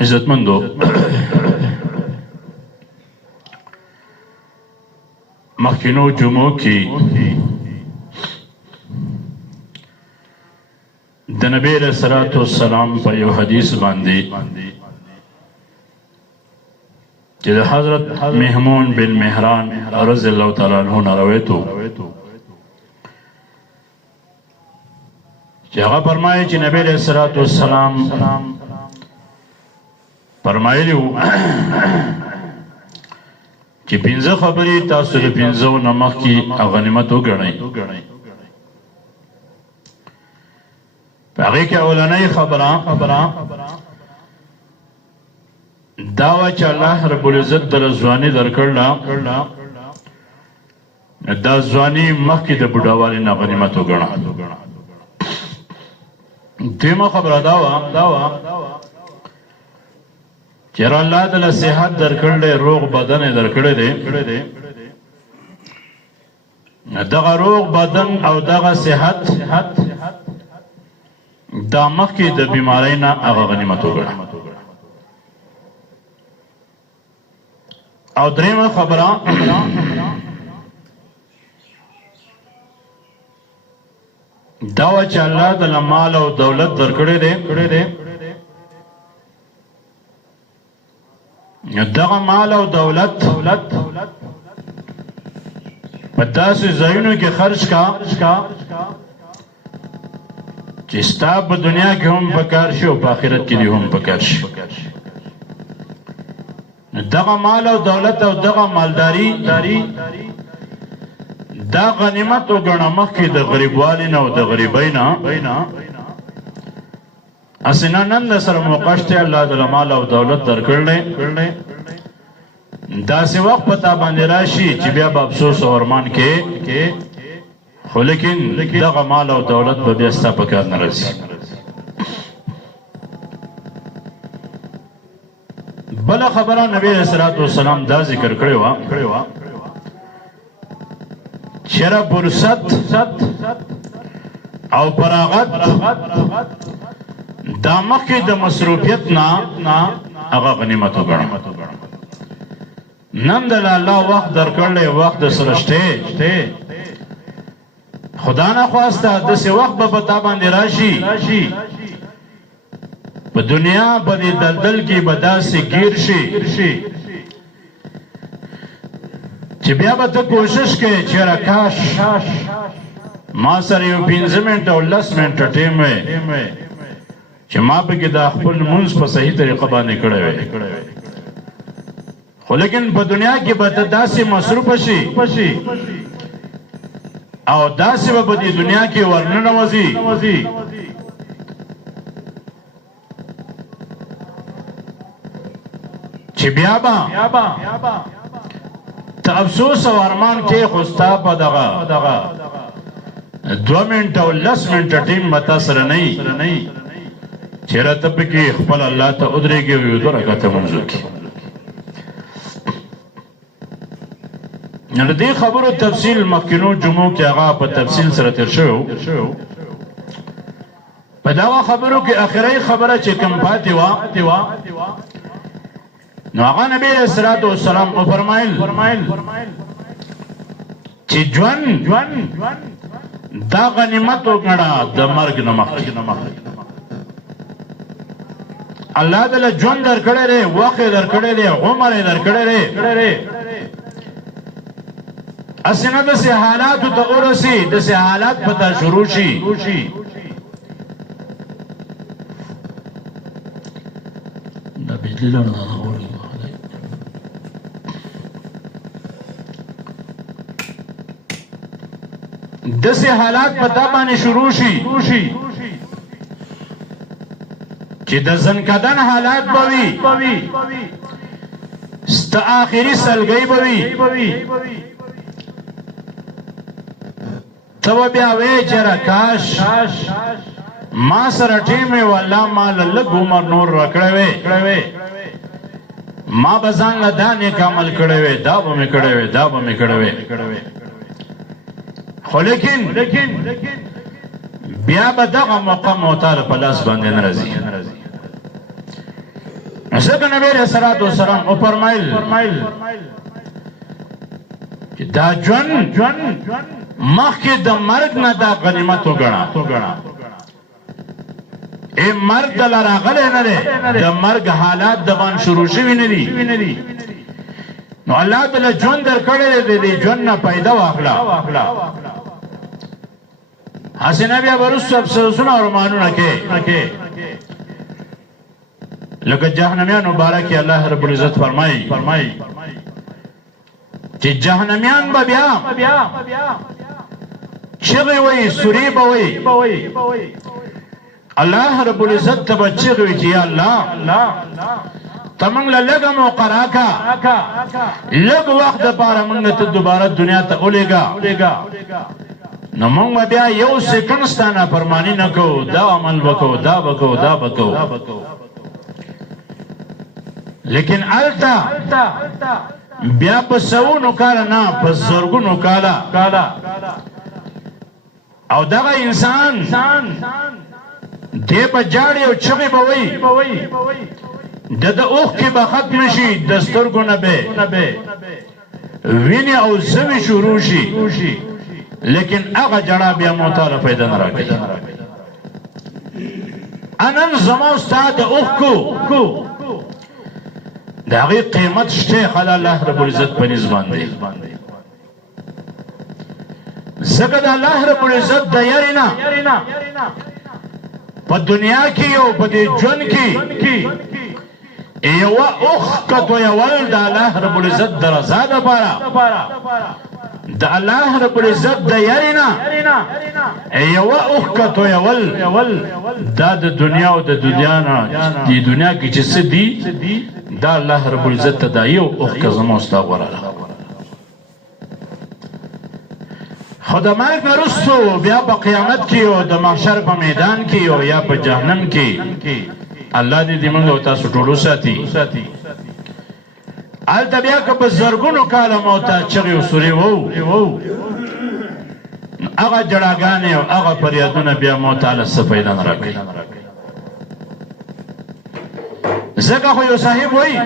عزتمندو مخکینو جمعو کی د نبی علیہ الصلوۃ والسلام په یو حدیث باندې چې د حضرت محمود بن مهران رضی الله تعالی عنہ روایتو چې هغه فرمایي چې نبی علیہ الصلوۃ والسلام فرمایلی وو چې پنځه خبرې تاسو له پنځو نه مخکې غنیمت وګڼئ. په هغې کې اولنۍ خبره دا وه چې الله رب العزت دله ځواني درکړله، دا ځواني مخکې د بوډاوالي نه غنیمت وګڼه. دویمه خبره دا وه چیر اللہ دل صحت در کردے، روغ بدن در کردے، دغا روغ بدن او دغا صحت دا مخ کی دا بیمارینا اغا غنیمتو گڑا. او دریم خبران داوا چا اللہ دل مال او دولت در کردے، دغه مال او دولت په داسې ځایونو کې خرج کا چې ستا په دنیا کې هم پکار شي او په آخرت کې هم پکار شي. دغه مال او دولت او دغه مالداری دا غنیمت وګڼه مخکې د غریبوالي نه او د غریبۍ نه. اسنا نن د سره موقشته الله د مال او دولت درکړلې، داسې وخت پتا باندې راشي چې بیا به افسوس او ارمان کې، خو لیکن دغه مال او دولت به بیا ستا په کار نه راځي. بله خبره نبی علیہ الصلوۃ والسلام دا ذکر کړې وه چېرې فرصت او فراغت دا مخی دا مصروفیت نا اغا غنیمت وګڼه. نن دل اللہ وقت در کرلے، وقت سرشتے خدا نخواستا دس وقت با بتا باندې راشی پا دنیا پا دی دلدل کی بدا سی گیر شی چی بیا با تا کوشش کے چیرا کاش ما سر یو 15 منٹ او 10 منٹ ٹیم وے چې ما په کې د خپل منځ په صحیح طریقه باندې کړی وی، خو لیکن په دنیا کې به ته داسې مصروف شي او داسې به په دې دنیا کې ورننوځي چې بیا به ته افسوس او ارمان کې خو ستا په دغه 2 منټه او 10 منټه ټیم به تا سره نه وي چیرہ تب کی خپل اللہ تا ادرے گی وی ادھر اکاتا منزو کی. دی خبر و تفصیل مخکنو جمعو کی آغا پا تفصیل سرطر شو پا داوا خبرو کی آخرائی خبرہ چی کم پاتی وا نو آغا نبی علیہ الصلوۃ والسلام او فرمائل چی جوان دا غنیمت وګڼه د مرګ نه مخکې. اللہ دل جون در کڑے رے، وقت در کڑے رے، عمر در کڑے رے، اسنا دسی حالات تا ارسی دسی حالات پتا شروع شی دا بجلی لڑنا دسی حالات پتا بانے شروع شی چې د زنکدن حالات بوي ست آخری سلګي بوي تو بیا وې چر کاش ما سره ټیمه ولا مال لګ عمر نور رکړې وې ما بزان له دانه کامل کړې وې دا به مې کړې وې خو لیکن بیا به دغه مقام او تعالی په لاس باندې ناراضي. ځکه نبی علیہ الصلوۃ والسلام او فرمایل چې دا ژوند مخکې د مرګ نه دا غنیمت وګڼه ای مرګ دل راغلی نه دی د مرګ حالات د باندې شروع شوي نه دي نو الله تعالی ژوند درکړی دی د ژوند نه پیدا واخله هسې نه بیا به وروسته افسوسونه او ارمانونه کې لکه جهنمیانو باره کې الله رب العزت فرمایي چې جهنمیان به بیا چغې وایي سورې به وایي الله رب العزت ته به چغې وایي چې یا الله ته موږ له لږه موقع راکړه لږ وخت دپاره موږ ته دوباره دنیا ته ولېږه نو موږ به بیا یو سیکنډ ستا نافرماني نه کوو دا عمل به کوو دا به کوو دا به کوو لیکن التا بیا په سوونو کاله نه په زرګونو کاله او دغه انسان دی به جاړي او چغې به وایي د اوښکې به ختم شي د سترګو نه به وینې او زوی شروع شي لیکن هغه جړه بیا موتاله پیدا نه راکوي انن زما ستا د اوښکو د هغې قیمت شته خلا الله رب العزت په نس باندې ځکه د الله رب العزت د یارې نه په دنیا کې او په دې ژوند کې یوه اوښکه تویول د الله رب العزت د رضا دپاره د الله رب العزت د یارې نه یوه اوښکه تویول دا د دنیا او د دنیا نه د دنیا کې چې څه دي دا الله رب العزت ته دا یو اوښکه زما ستا غوره ده خو د مرګ نه وروستو بیا په قیامت کې او د محشر په میدان کې او یا په جهنم کې الله دې موږ او تاسو ټول وساتي هلته بیا که په زرګونو کاله مو ته چغې او سورې وو هغه جړاګانې او هغه فریادونه بیا مو ته څه پیدا نه راکوي ځکه خو یو صاحب وایي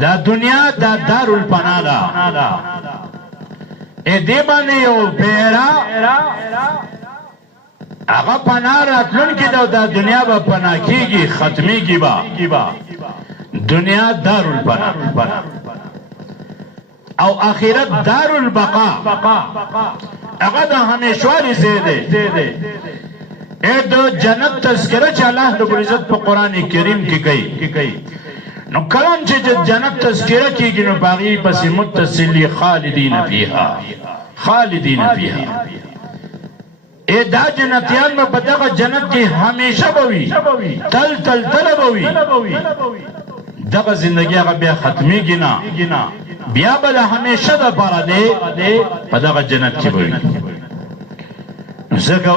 دا دنیا دا دارالپناه ده دې باندې یو پیره هغه پناه راتلونکې ده او دا دنیا به پناه کېږي ختمېږي به دنیا دارالپناه او آخرت دارالبقا هغه د همیشوالي ځای دی د جنت تذکره چې الله رب العزت په قرآن کریم کې کوي نو کلام چې جنت تذکره کېږي نو په هغې پسې متصلي خالدین فیها دا جنتیان به په دغه جنت کې همیشه به وي تل به وي دغه زندګي هغه بیا ختمېږي نه بیا به د همیشه دپاره دی په دغه جنت کې به وي ځکه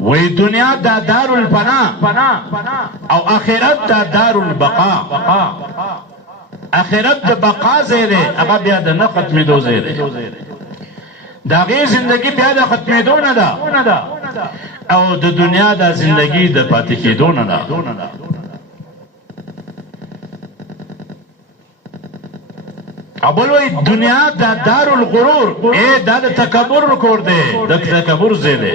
وایي دنیا دا دارالپناه او آخرت دا دارالبقا آخرت د بقا ځای دی هغه بیا د نه ختمېدو ځای دی د هغې زندګي بیا د ختمېدو نه ده او د دنیا دا زندګي د پاتې کېدو نه ده اول وی دنیا دا دارالغرور دا د تکبر کور دی د تکبر ځای دی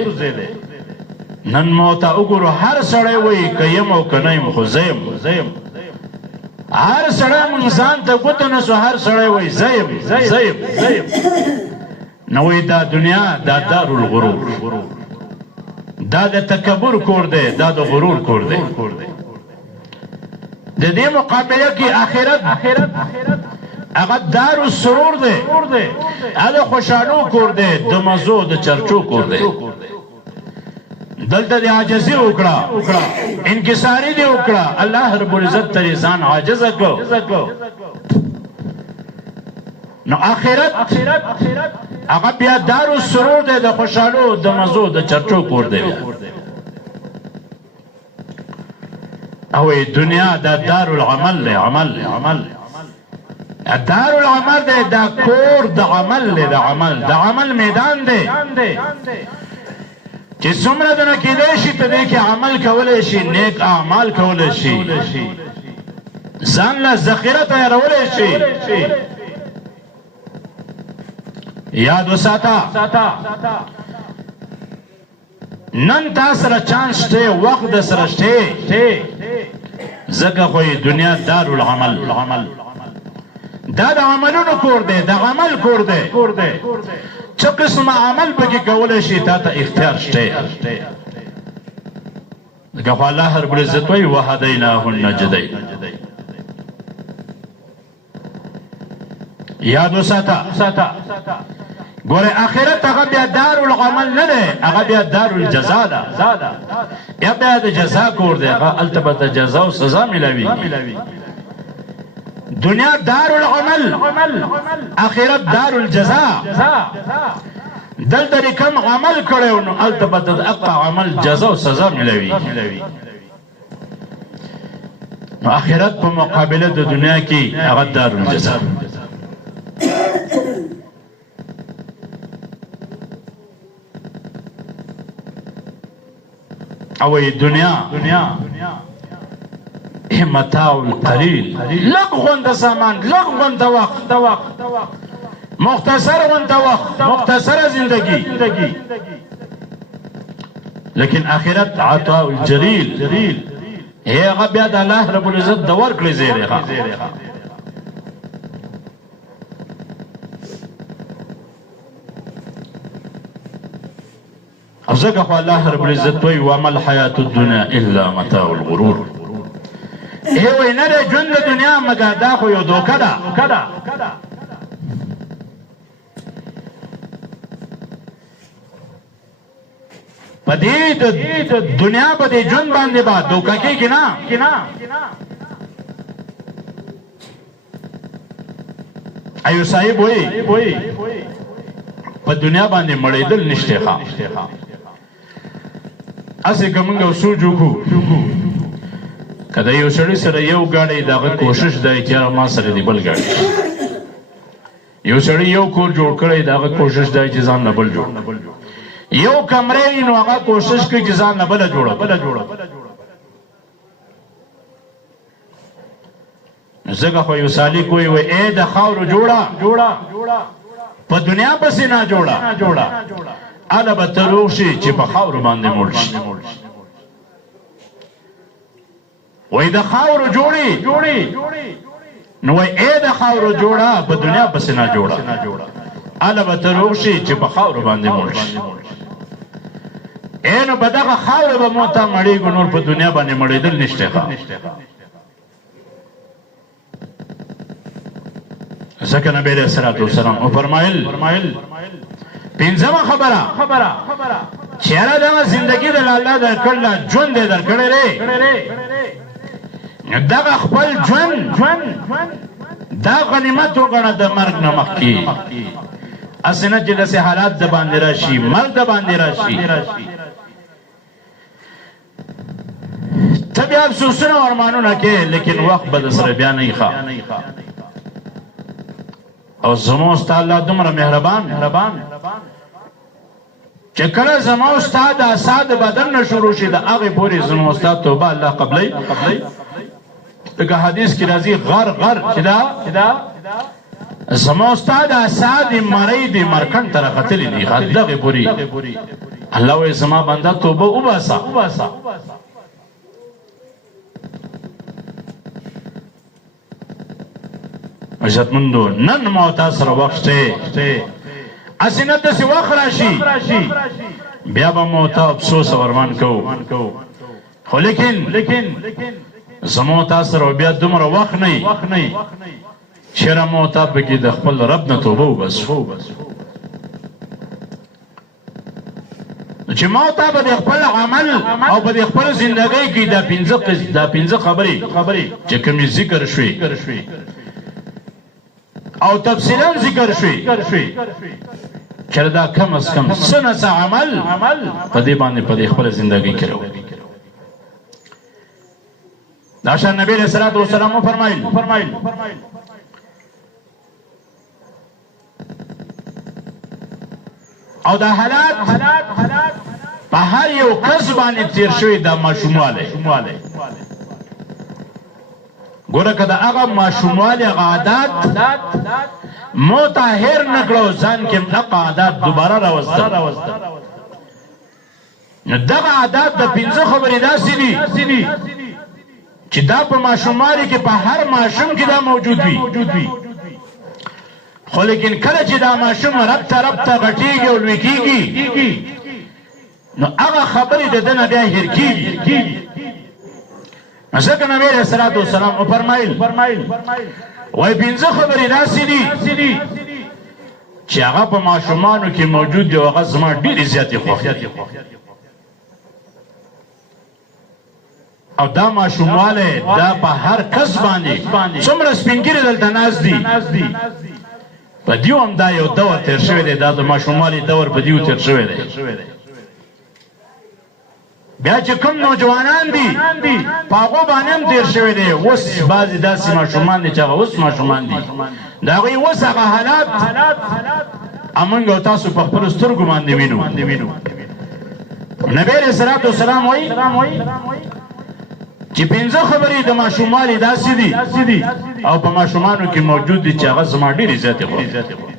نن مو ته وګورو هر سړی وایي که یم او که نه یم خو زه یم هر سړی مونږ ځان ته ګوته نسو هر سړی وایي زه یم نو وایي دا دنیا دا دارالغرور دا د تکبر کور دی دا د غرور کور دی د دې مقابله کې آخرت هغه دارالسرور دی هغه د خوشحالو کور دی د مزو د چرچو کور دی دلته د عاجزي وکړه انکساري دې وکړه الله رب العزت ته ځان عاجزه کړو نو آخرت هغه بیا دارالسرور دی د خوشحالو د مزو د چرچو کور دی او دنیا دا دارالعمل دی عمل دارالعمل دی دا کور د عمل دی د عمل میدان دی چې څومره دنه کېدای شي ته دې کې عمل کولی شي نیک اعمال کولی شي ځان له ذخیره تیارولی شي یاد وساته نن تا سره چانس شته وخت د سره شته ځکه خو یې دنیا دارالعمل دا د عملونو کور دی د عمل کور دی څه قسمه عمل پکې کولی شي تا ته اختیار شته ځکه خو الله رب العزت وایي وهدیناه النجدین یاد وساته ګوره آخرت هغه بیا دارالعمل نه دی هغه بیا دارالجزا ده یا بیا د جزا کور دی هغه هلته به د جزا او سزا میلاویږي دنیا دارالعمل آخرت دارالجزا دلته دې کم عمل کړی نو هلته به د هغه عمل جزا او سزا میلاویږي نو آخرت په مقابله د دنیا کې هغه دارالجزا او دنیا متاع القلیل لږ غونډه سامان لږ غونډه وخت مختصر غونډه وخت مختصره زندگی لیکن آخرت عطاء الجلیل هغه بیا د الله رب العزت د ورکړې زیری او ځکه خو الله رب العزت وایي وما الحیات الدنیا الا متاع الغرور وایي نه دی ژوند د دنیا مګر دا خو یو دوکه ده په دې د دنیا په دې ژوند باندې به دوکه کېږي نه ایو صاحب وایي په دنیا باندې مړېدل نشته ښه اسې که موږ یو سوچ وکړو که د یو سړي سره یو ګاډی د هغه کوشش دی چې یاره ما سره دې بل ګاډی یو سړي یو کور جوړ کړی د هغه کوشش دی چې ځان نه بل جوړ یو کمرې وي نو هغه کوشش کوي چې ځان نه بله جوړه ځکه خو یو سالک وایي ای د خاورو جوړه په دنیا پسې نه جوړه اله به ته روغ شي چې په خاورو باندې مړ شي وایي د خاورو جوړي نو وایي ای د خاورو جوړه په دنیا پسې نه جوړه اله به ته روغ شي چې په خاورو باندې مړ شي ای نو په دغه خاورو به مو ته مړېږو نور په دنیا باندې مړېدل نشته ځکه نبی علیہ الصلوۃ والسلام فرمایل پنځمه خبره چې هره دغه زندګي د الله درکړله ژوند یې درکړی دی دغه خپل ژوند دا غنیمت وګڼه د مرګ نه مخکې هسې نه چې داسې حالات د باندې راشي مرګ د باندې راشي ته بیا افسوسونه او ارمانونه کې لیکن وخت به د سره بیا نه ښه او زمو ستا الله دومره مهربان چې کله زمو ستا د اساد بدن نه شروع شي د هغې پورې زمو ستا توبه الله قبلوي لکه حدیث کې راځي غر چې دا زمو ستا د اساد مرۍ د مرکن ته راختلي دي دغې پورې الله وایي زما بنده توبه وباسه عزتمندو نن ما تاسو سره وخت شته اسې نه داسې وخت راشي بیا به مو ته افسوس او ارمان کوو خو لیکن زمو تاسو سره بیا دومره وخت نه چېرې مو ته پکې د خپل رب نه توبه وباسو چې ما ته به د خپل عمل او به د خپل زندګۍ کې دا پنځه خبرې چې کومې ذکر شوې او تفصیلا ذکر شوی چې دا کم از کم څه نه څه عمل په دې باندې په دې خپله زندګۍ کې راوړي دا شان نبی علیہ الصلوۃ والسلام فرمایل او دا حالات په هر یو کس باندې تیر شوی دا ماشوموالی ګوره که د هغه ماشوموالي هغه عادات مو طاهر نه کړو ځان کې دغه عادات دوباره راوستل نو دغه عادات د پنځه خبرې داسې دي چې دا په ماشوموالي کې په هر ماشوم کې دا موجود وي خو لیکن کله چې دا ماشوم ربطه غټېږي او لوی کېږي نو هغه خبرې د ده نه بیا هېر کېږي ځکه نبی علیه الصلاة والسلام وفرمایل وایي پنځه خبرې داسې دي چې هغه په ماشومانو کې موجود دي او هغه زما ډېرې زیاتې خوښ او دا ماشوموالی دا په هر کس باندې څومره سپین ږیري دلته ناست دي په دیو هم دا یو دور تېر شوی دی دا د ماشوموالي دور په دیو تېر شوی دی بیا چې کوم نوجوانان دي په هغو باندې هم تېر شوی دی اوس بعضې داسې ماشومان دي چې هغه اوس ماشومان دي د هغوی اوس هغه حالات موږ او تاسو په خپلو سترګو باندې وینو نبی علیه الصلاة والسلام وایي چې پنځه خبرې د ماشوموالي داسې دي او په ماشومانو کې موجود دي چې هغه زما ډېرې زیاتې خوښ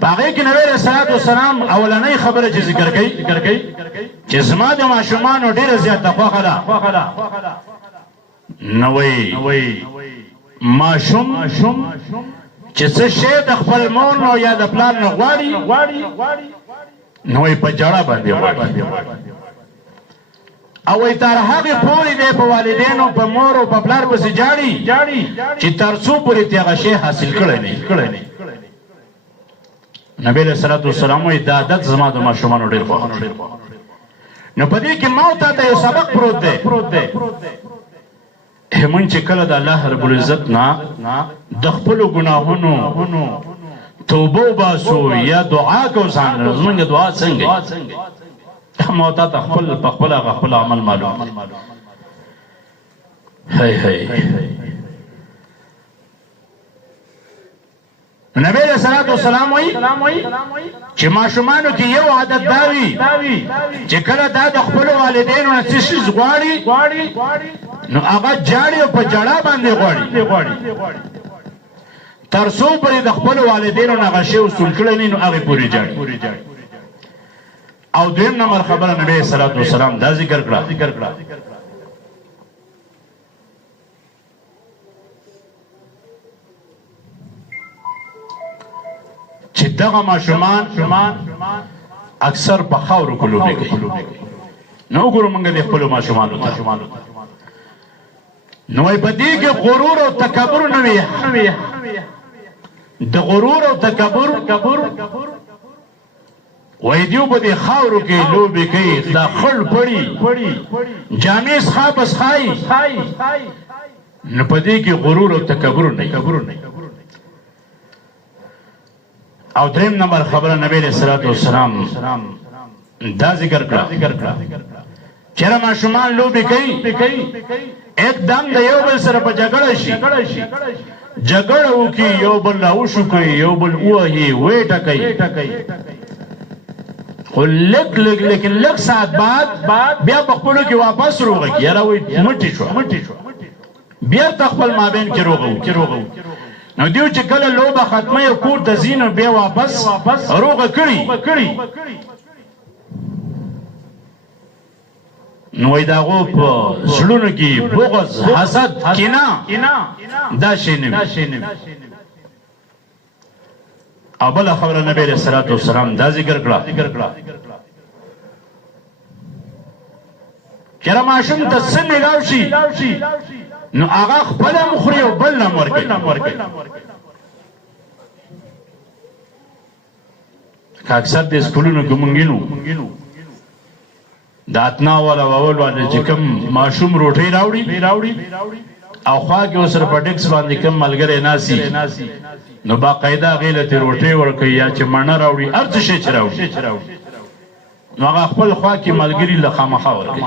په هغې کې نبی علیه الصلاة والسلام اولنۍ خبره چې ذکر کوي چې زما د ماشومانو ډېره زیاته خوښه ده نو وایي ماشوم چې څه شی د خپل مور نو یا د پلار نه غواړي نو وایي په ژړا باندې غواړي او وایي تر هغې پورې دی په والدینو په مور او په پلار پسې جاړي چې تر څو پورې ترې هغه شی حاصل کړی نه نبی علیه الصلاة والسلام وایي دا عادت زما د ماشومانو ډېر خوښ نو په دې کې ما او تا ته یو سبق پروت دی موږ چې کله د الله رب العزت نه د خپلو ګناهونو توبه وباسو یا دعا کوو ځان له زموږ دعا څنګه ما او تا ته خپل عمل معلوم نبی علیہ الصلوۃ والسلام وایي چې ماشومانو کې یو عادت دا وي چې کله دا د خپلو والدینو نه څه شی غواړي نو هغه جاړي او په ژړا باندې غواړي تر څو پورې د خپلو والدینو نه هغه شی وصول کړی نه نو هغې پورې جاړي او دویم نمبر خبره نبی علیہ الصلوۃ والسلام دا ذکر کړه چې دغه ماشومان اکثر په خاورو کې لوبې کوي نو وګورو موږ د خپلو ماشومانو ته نو وایي په دې کې غرور او تکبر نه وي د غرور او تکبر وایي دیو په دې خاورو کې لوبې کوي دا خړ پړي جامې څښا بس خایي نو په دې کې غرور او تکبر نه او دریم نمبر خبره نبی علیہ الصلوۃ والسلام دا ذکر کړه چېرې ماشومان لوبې کوي एकदम د یو بل سره په جګړه شي جګړه وکړي یو بل راوشو کوي یو بل ووهي ویټه کوي خو لیکن لږ ساعت بعد بیا په خپلو کې واپس روغږي یاره وایي مټې شوه بیا ته خپل مابین کې روغه نو دیو چې کله لوبه ختمه یو کور ته ځي نو بیا واپس روغه کړي نو وایي د هغو په زړونو کې بغض حسد کینه دا شی نه وي او بله خبره نبی علیه الصلوۃ والسلام دا ذکر کړه چېرې ماشوم ته څه میلاو شي نو هغه خپل هم خوري او بل هم ورکوي که اکثر د سکولونو کې مونږ وینو د اتنا والا اول والا چې کوم ماشوم روټۍ راوړي او خوا کې ورسره په ډیکس باندې کوم ملګری ناستي نو باقاعده هغې له تې روټۍ ورکوي یا چې مڼه راوړي هر څه شی چې راوړي نو هغه خپل خوا کې ملګري له خامخا ورکوي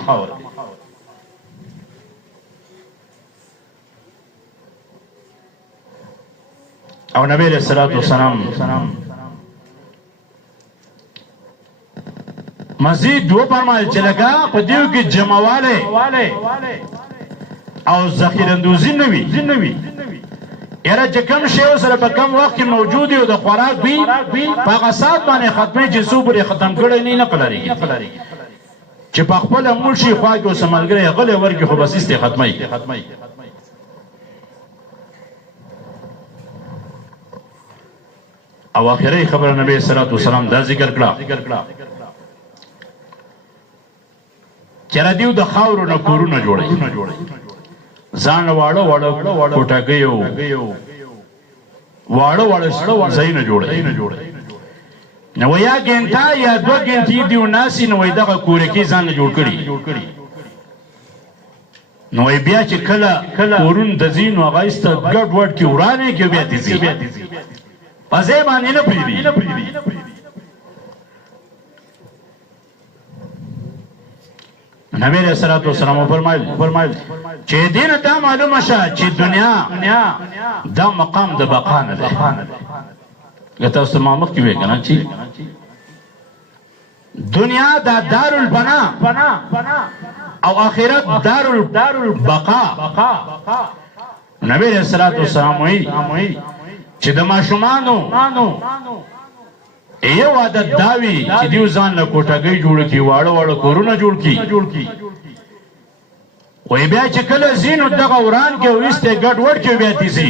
او نبی علیہ الصلوۃ والسلام مزید دو فرمایل چې لکه په دیو کې جمعواله او ذخیراندوزی نه وي یاره چې کم شی سره په کم وخت کې موجود او د خوراک وي په هغه سات باندې ختمې چې څو پورې ختم کړی نه قلاريږي چې په خپل مول شي خوا کې اوس ملګری غلې ورګي خو بس است ختمي او اخري خبر نبی صلی الله علیه وسلم دا ذکر کړه چې را دیو د خاورو نه کورونه جوړي ځان واړو کوټګیو واړو زین جوړي نو یا ګنټا یا دو ګنټې دیو ناسي نو دغه کور کې ځان جوړ کړي نو بیا چې کله کورون د زینو غایست ګډ وډ کې ورانه کې بیا دي پځې باندې نه پریدي نبی رسول الله صلی الله فرمایل چې دین ته معلومه شه چې دنیا دا مقام د بقا نه ده لکه تاسو ما مخکې وې کنه چې دنیا دا دارالبنا او آخرت دارالبقا نبی رسول الله صلی الله وایي چې د ماشومانو یو عادت داوی چې دیو ځان له کوټګۍ جوړ کی واړو کورونه جوړ کی وای بیا چې کله زینو دغه وران کې وسته ګډ وډ کې بیا تیزي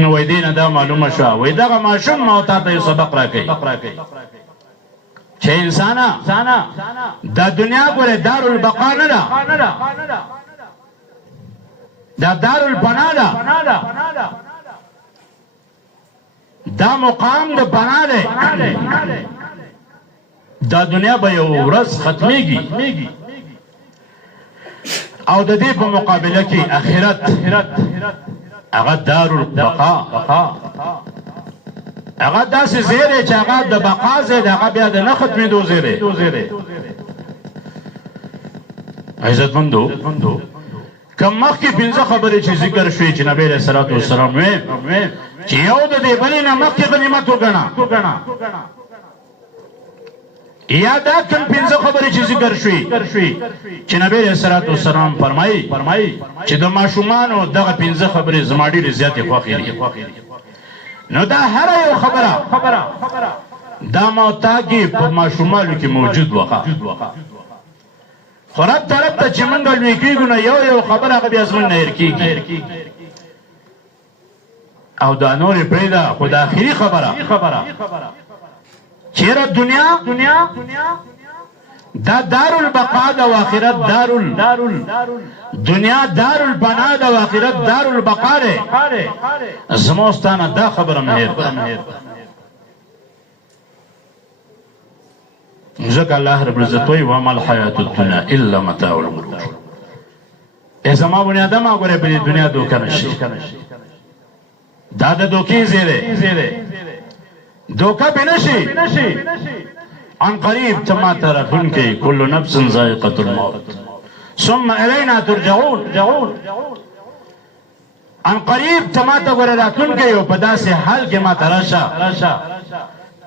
نو وای دین دا معلومه شو وای دغه ماشوم ما ته د سبق راکې چې انسانا دا دنیا ګوره دارالبقا نه ده دا دارالبنا ده دا مقام د بنا ده دا دنیا به یو ورځ ختميږي او د دې په مقابله کې آخرت هغه دارالبقا هغه داسې زیره چې هغه د بقا زیره هغه بیا د نه ختمېدو زیره عزتمندو کم مخکې پنځه خبرې چې ذکر شوې چې نبی علیه الصلاة والسلام وې چې یو د دې بلې نه مخکې غنیمت وګڼه یا دا کم پنځه خبرې چې ذکر شوې چې نبی علیه الصلاة والسلام فرمایي چې د ماشومانو دغه پنځه خبرې زما ډېرې زیاتې خوښې دي نو دا هر یو خبره دا موتاګي په ماشومانو کې موجود وخه خراب طرف ته چې منګل وکیږو نه یو خبره هغه بیا زمون نه هېر کېږي او دا نورې پرېږده خو د آخري خبره چېرې دنیا دا دارالبقا ده او آخرت دنیا دارالبنا ده او آخرت دارالبقا ده زما ستانه دا خبره مې هېر ځکه الله رب العزت وایي وما الحیات الدنیا الا متاع الغرور ای زما بني ادمه ګوره په دې دنیا دوکه نشي دا د دوکې زیره دوکه به نشي ان قریب تما ترخون کې کل نفس ذائقه الموت ثم الینا ترجعون ان قریب تما ته ګوره راتون کې یو په داسې حال کې ما تراشه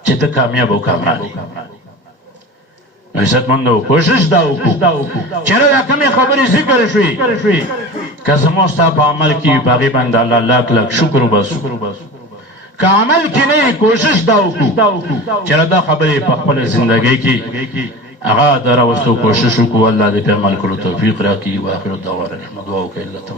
چې ته کامیاب او کامران عزتمندو کوشش دا وکړو چېرې دا کومې خبرې ذکر شوې که زموږ ستا په عمل کې په هغې باندې الله لاک شکر وباسو که عمل کې نه کوشش دا وکړو چېرې دا خبرې په خپله زندګۍ کې هغه د راوستو کوشش وکړو الله دې په عمل کولو توفیق راکړي واخر دعوانا دعا وکړئ الله ته